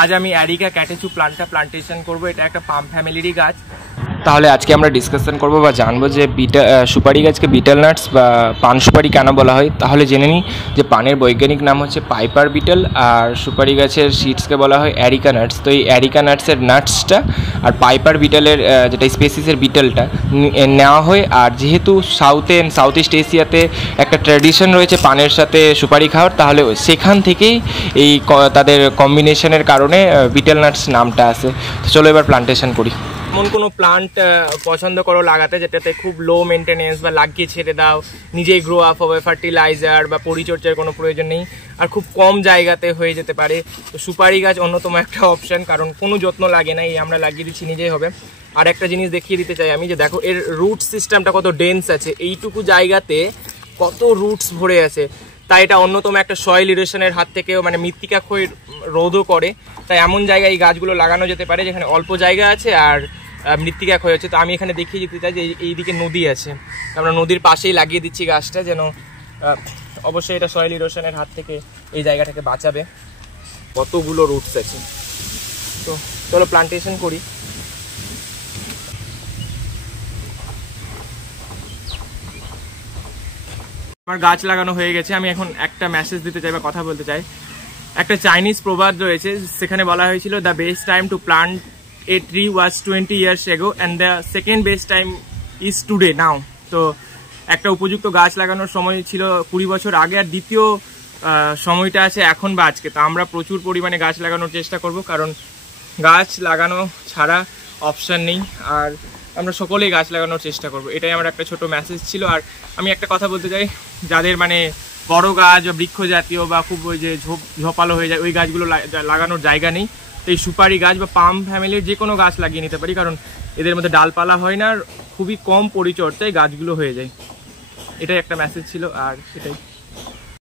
আজ আমি areca ক্যাটেচু plantation করব। এটা একটা পাম ফ্যামিলিরই গাছ। তাহলে আজকে আমরা ডিসকাশন করব বা জানবো যে সুপারি গাছকে বিটেল নাটস বা পান সুপারি কেন বলা হয়। তাহলে জেনে নিই যে পানের বৈজ্ঞানিক নাম হচ্ছে পাইপার বিটেল, আর সুপারি গাছের সিডসকে বলা হয় অ্যারিকা নাটস। তো এই অ্যারিকা নাটসের নাটসটা আর পাইপার বিটেলের যেটা স্পেসিসের বিটেলটা নেওয়া হয়। আর যেহেতু সাউথ ইস্ট এশিয়াতে একটা ট্র্যাডিশন রয়েছে পানের সাথে সুপারি খাওয়ার, তাহলে সেখান থেকেই এই তাদের কম্বিনেশনের কারণে বিটেল নাটস নামটা আসে। তো চলো এবার প্লান্টেশন করি। এমন কোনো প্লান্ট পছন্দ করো লাগাতে যেটাতে খুব লো মেনটেনেন্স বা লাগিয়ে ছেড়ে দাও, নিজেই গ্রো আপ হবে, ফার্টিলাইজার বা পরিচর্যার কোনো প্রয়োজন নেই, আর খুব কম জায়গাতে হয়ে যেতে পারে। তো সুপারি গাছ অন্যতম একটা অপশন, কারণ কোনো যত্ন লাগে না, এই আমরা লাগিয়ে দিচ্ছি নিজেই হবে। আর একটা জিনিস দেখিয়ে দিতে চাই আমি, যে দেখো এর রুট সিস্টেমটা কত ডেন্স আছে, এইটুকু জায়গাতে কত রুটস ভরে আছে। তাই এটা অন্যতম একটা সয়েল ইরোশনের হাত থেকেও মানে মৃত্তিকা ক্ষয় রোধও করে। তাই এমন জায়গায় এই গাছগুলো লাগানো যেতে পারে যেখানে অল্প জায়গা আছে আর মৃত্তিকা ক্ষয় হচ্ছে। তো আমি এখানে দেখিয়ে দিতে চাই যে এইদিকে নদী আছে, আমরা নদীর পাশেই লাগিয়ে দিচ্ছি গাছটা, যেন অবশ্যই এটা সয়েল ইরোশনের হাত থেকে এই জায়গাটাকে বাঁচাবে। কতগুলো রুটস আছে। তো চলো প্লান্টেশন করি। আমার গাছ লাগানো হয়ে গেছে। আমি এখন একটা মেসেজ দিতে চাই বা কথা বলতে চাই। একটা চাইনিজ প্রবাদ রয়েছে, সেখানে বলা হয়েছিল the best time to plant a tree was 20 years ago and the second best time is today now. তো একটা উপযুক্ত গাছ লাগানোর সময় ছিল 20 বছর আগে, আর দ্বিতীয় সময়টা আছে এখন বা আজকে। তো আমরা প্রচুর পরিমাণে গাছ লাগানোর চেষ্টা করব, কারণ গাছ লাগানো ছাড়া অপশান নেই, আর আমরা সকলেই গাছ লাগানোর চেষ্টা করব। এটাই আমার একটা ছোট মেসেজ ছিল। আর আমি একটা কথা বলতে চাই, যাদের মানে বড় গাছ বা বৃক্ষ জাতীয় বা খুব ওই যে ঝোপালো হয়ে যায় ওই গাছগুলো লাগানোর জায়গা নেই, এই সুপারি গাছ বা পাম ফ্যামিলির যে কোনো গাছ লাগিয়ে নিতে পারি, কারণ এদের মধ্যে ডালপালা হয় না আর খুবই কম পরিচর্যায় গাছগুলো হয়ে যায়। এটাই একটা মেসেজ ছিল, আর এটাই।